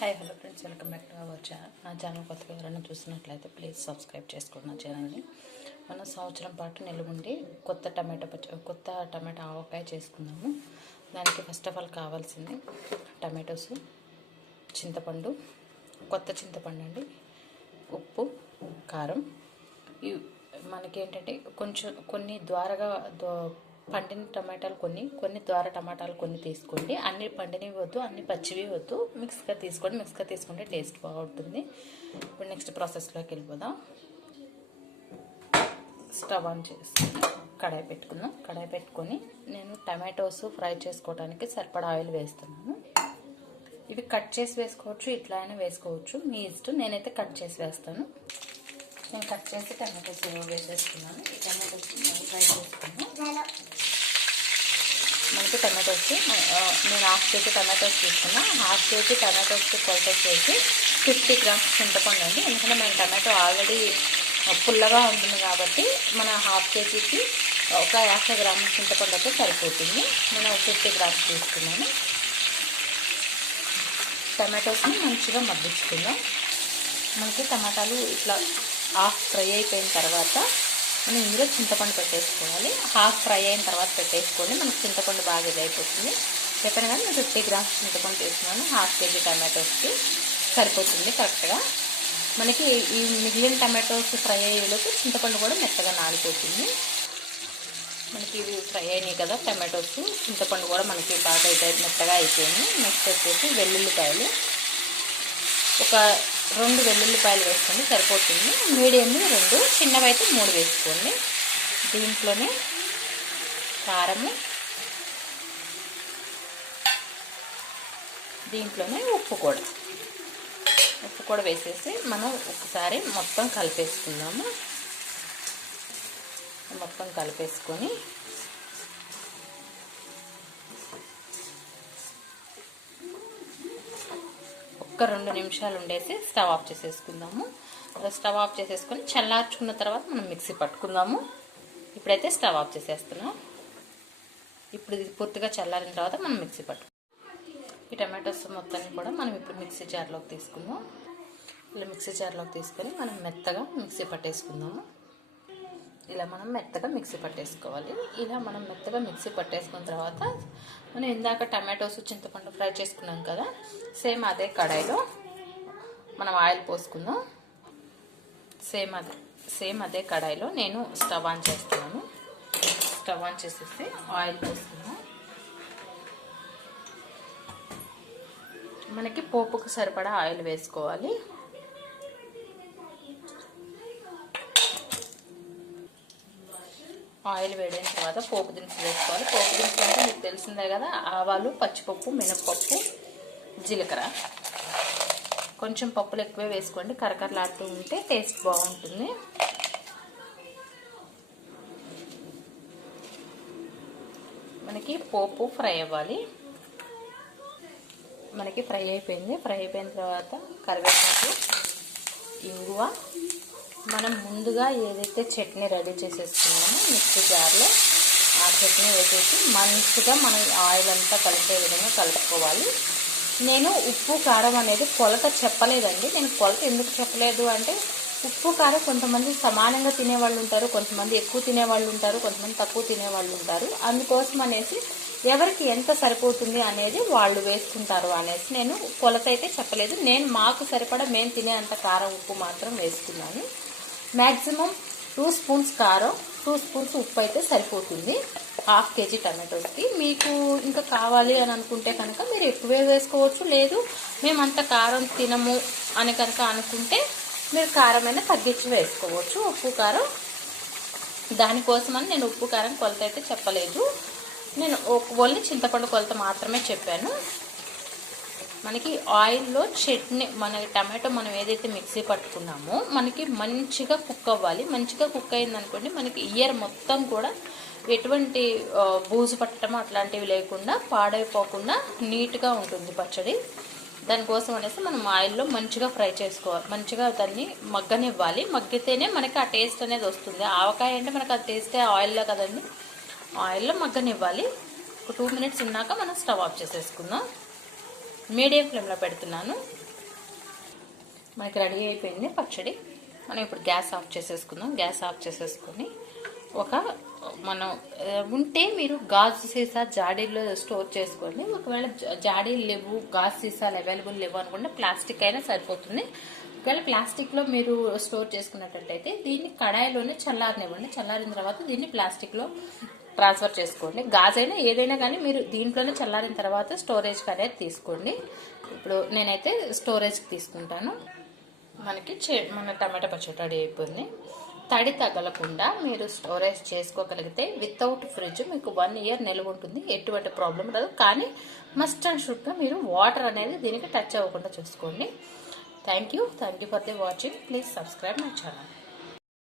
Hi hello friends welcome back to our channel నా channel. కొత్తగా ఎవరైనా చూసినట్లయితే ప్లీజ్ సబ్స్క్రైబ్ చేసుకోండి నా ఛానల్ని. మనం సంవత్సరం పాటు నిలువుండి కొత్త టమాటో పచ్చ కొత్త టమాటో ఆవకాయ చేసుకుందాము. దానికి ఫస్ట్ ఆఫ్ ఆల్ కావాల్సింది టమాటోస్ చింతపండు కొత్త చింతపండు అండి ఉప్పు కారం. మనకేంటంటే కొంచెం కొన్ని ద్వారగా పండిన టమాటాలు కొన్ని కొన్ని ద్వార టమాటాలు కొన్ని తీసుకోండి. అన్ని పండినవి వద్దు అన్ని పచ్చివి వద్దు. మిక్స్గా తీసుకోండి మిక్స్గా తీసుకుంటే టేస్ట్ బాగుంటుంది. ఇప్పుడు నెక్స్ట్ ప్రాసెస్లోకి వెళ్ళిపోదాం. స్టవ్ ఆన్ చేసి కడాయి పెట్టుకుందాం. కడాయి పెట్టుకొని నేను టమాటోస్ ఫ్రై చేసుకోవడానికి సరిపడా ఆయిల్ వేస్తున్నాను. ఇవి కట్ చేసి వేసుకోవచ్చు ఇట్లా అయినా వేసుకోవచ్చు. మీ ఇష్టం. నేనైతే కట్ చేసి వేస్తాను. నేను కట్ చేసి టమాటోస్ వేసేస్తున్నాను. ఈ టమాటోస్ ఫ్రై చేసుకున్నాను మనకి టమాటోస్ నేను హాఫ్ కేజీ టమాటోస్ తీసుకున్నా. హాఫ్ కేజీ టమాటోస్కి కొలత వచ్చేసి ఫిఫ్టీ గ్రామ్స్ చింతపండు అండి. ఎందుకంటే మన టమాటో ఆల్రెడీ పుల్లగా ఉంటుంది కాబట్టి మన హాఫ్ కేజీకి ఒక యాభై గ్రాముల చింతపండు అయితే సరిపోతుంది. నేను ఫిఫ్టీ గ్రామ్స్ తీసుకున్నాను. టమాటోస్ని మంచిగా మగ్గించుకుందాం. మనకి టమాటాలు ఇట్లా హాఫ్ ఫ్రై అయిపోయిన తర్వాత మనం ఇందులో చింతపండు పెట్టేసుకోవాలి. హాఫ్ ఫ్రై అయిన తర్వాత పెట్టేసుకోండి. మనకు చింతపండు బాగా ఇదైపోతుంది చెప్పాను కానీ నేను ఫిఫ్టీ గ్రామ్స్ చింతపండు తీసుకున్నాను. హాఫ్ కేజీ టమాటోస్కి సరిపోతుంది కరెక్ట్గా. మనకి ఈ మిగిలిన టమాటోస్ ఫ్రై అయ్యేలోపు చింతపండు కూడా మెత్తగా నానిపోతుంది. మనకి ఇవి ఫ్రై అయినాయి కదా టమాటోస్. చింతపండు కూడా మనకి బాగా అయితే మెత్తగా అయిపోయింది. నెక్స్ట్ వచ్చేసి వెల్లుల్లిపాయలు. ఒక రెండు వెల్లుల్లిపాయలు వేసుకోండి సరిపోతుంది. మీడియంని రెండు చిన్నవి అయితే మూడు వేసుకోండి. దీంట్లోనే కారము దీంట్లోనే ఉప్పు కూడా. ఉప్పు కూడా వేసేసి మనం ఒకసారి మొత్తం కలిపేసుకుందాము. మొత్తం కలిపేసుకొని ఒక్క రెండు నిమిషాలు ఉండేసి స్టవ్ ఆఫ్ చేసేసుకుందాము. స్టవ్ ఆఫ్ చేసేసుకొని చల్లార్చుకున్న తర్వాత మనం మిక్సీ పట్టుకుందాము. ఇప్పుడైతే స్టవ్ ఆఫ్ చేసేస్తున్నాం. ఇప్పుడు ఇది పూర్తిగా చల్లారిన తర్వాత మనం మిక్సీ పట్టు ఈ టమాటోస్ మొత్తాన్ని కూడా మనం ఇప్పుడు మిక్సీ జార్లోకి తీసుకుందాం. ఇలా మిక్సీ జార్లోకి తీసుకొని మనం మెత్తగా మిక్సీ పట్టేసుకుందాము. ఇలా మనం మెత్తగా మిక్సీ పట్టేసుకోవాలి. ఇలా మనం మెత్తగా మిక్సీ పట్టేసుకున్న తర్వాత మనం ఇందాక టమాటోస్ చింతపండు ఫ్రై చేసుకున్నాం కదా సేమ్ అదే కడాయిలో మనం ఆయిల్ పోసుకుందాం. సేమ్ అదే సేమ్ అదే కడాయిలో నేను స్టవ్ ఆన్ చేస్తున్నాను. స్టవ్ ఆన్ చేసేసి ఆయిల్ పోసుకుందాం. మనకి పోపుకు సరిపడా ఆయిల్ వేసుకోవాలి. ఆయిల్ వేడిన తర్వాత పోపు దినుసులు వేసుకోవాలి. పోపు దినుసులు అంటే మీకు తెలిసిందే కదా ఆవాలు పచ్చిపప్పు మినపప్పు జీలకర్ర. కొంచెం పప్పులు ఎక్కువే వేసుకోండి. కరకరలాడుతూ ఉంటే టేస్ట్ బాగుంటుంది. మనకి పోపు ఫ్రై అవ్వాలి. మనకి ఫ్రై అయిపోయింది. ఫ్రై అయిపోయిన తర్వాత కరివేపాకు ఇంగువ మనం ముందుగా ఏదైతే చట్నీ రెడీ చేసేసుకున్నామో మిక్సీ జార్లో ఆ చట్నీ వేసేసి మంచిగా మనం ఆయిల్ అంతా కలిపే విధంగా కలుపుకోవాలి. నేను ఉప్పు కారం అనేది కొలత చెప్పలేదండి. నేను కొలత ఎందుకు చెప్పలేదు అంటే ఉప్పు కారం కొంతమంది సమానంగా తినేవాళ్ళు ఉంటారు కొంతమంది ఎక్కువ తినేవాళ్ళు ఉంటారు కొంతమంది తక్కువ తినేవాళ్ళు ఉంటారు. అందుకోసం అనేసి ఎవరికి ఎంత సరిపోతుంది అనేది వాళ్ళు వేసుకుంటారు అనేసి నేను కొలత అయితే చెప్పలేదు. నేను మాకు సరిపడా మేము తినే అంత కారం ఉప్పు మాత్రం వేసుకున్నాను. మ్యాక్సిమం టూ స్పూన్స్ కారం టూ స్పూన్స్ ఉప్పు అయితే సరిపోతుంది. హాఫ్ కేజీ టమాటోస్కి. మీకు ఇంకా కావాలి అని అనుకుంటే కనుక మీరు ఎక్కువే వేసుకోవచ్చు. లేదు మేమంత కారం తినము అని కనుక అనుకుంటే మీరు కారమైనా తగ్గించి వేసుకోవచ్చు. ఉప్పు కారం దానికోసమని నేను ఉప్పు కారం కొలత అయితే చెప్పలేదు. నేను ఓన్లీ చింతపండు కొలత మాత్రమే చెప్పాను. మనకి ఆయిల్లో చట్నీ మన టమాటో మనం ఏదైతే మిక్సీ పట్టుకున్నామో మనకి మంచిగా కుక్ అవ్వాలి. మంచిగా కుక్ అయిందనుకోండి మనకి ఇయర్ మొత్తం కూడా ఎటువంటి బూజు పట్టడం అట్లాంటివి లేకుండా పాడైపోకుండా నీట్గా ఉంటుంది పచ్చడి. దానికోసం అనేసి మనం ఆయిల్లో మంచిగా ఫ్రై చేసుకోవాలి. మంచిగా దాన్ని మగ్గనివ్వాలి. మగ్గితేనే మనకి ఆ టేస్ట్ అనేది వస్తుంది. ఆవకాయ అంటే మనకి ఆ టేస్టే ఆయిల్లో కదండి. ఆయిల్లో మగ్గనివ్వాలి. ఒక టూ మినిట్స్ ఉన్నాక మనం స్టవ్ ఆఫ్ చేసేసుకుందాం. మీడియం ఫ్లేమ్లో పెడుతున్నాను. మనకి రెడీ అయిపోయింది పచ్చడి. మనం ఇప్పుడు గ్యాస్ ఆఫ్ చేసేసుకుందాం. గ్యాస్ ఆఫ్ చేసేసుకొని ఒక మనం ఉంటే మీరు గాజు సీసా జాడీల్లో స్టోర్ చేసుకోండి. ఒకవేళ జాడీలు లేవు గాజు సీసాలు అవైలబుల్ లేవు అనుకుంటే ప్లాస్టిక్ అయినా సరిపోతుంది. ఒకవేళ ప్లాస్టిక్లో మీరు స్టోర్ చేసుకున్నట్టయితే దీన్ని కడాయిలోనే చల్లారనివ్వండి. చల్లారిన తర్వాత దీన్ని ప్లాస్టిక్లో ట్రాన్స్ఫర్ చేసుకోండి. గాజు అయినా ఏదైనా కానీ మీరు దీంట్లోనే చల్లారిన తర్వాత స్టోరేజ్కి అనేది తీసుకోండి. ఇప్పుడు నేనైతే స్టోరేజ్కి తీసుకుంటాను. మనకి చే- మన టమాటా పచ్చడి రెడీ అయిపోయింది. తడి తగలకుండా మీరు స్టోరేజ్ చేసుకోగలిగితే వితౌట్ ఫ్రిడ్జ్ మీకు వన్ ఇయర్ నిల్వ ఉంటుంది. ఎటువంటి ప్రాబ్లం రాదు. కానీ మస్ట్ అండ్ షుడ్గా మీరు వాటర్ అనేది దీనికి టచ్ అవ్వకుండా చూసుకోండి. Thank you thank you for the watching please subscribe my channel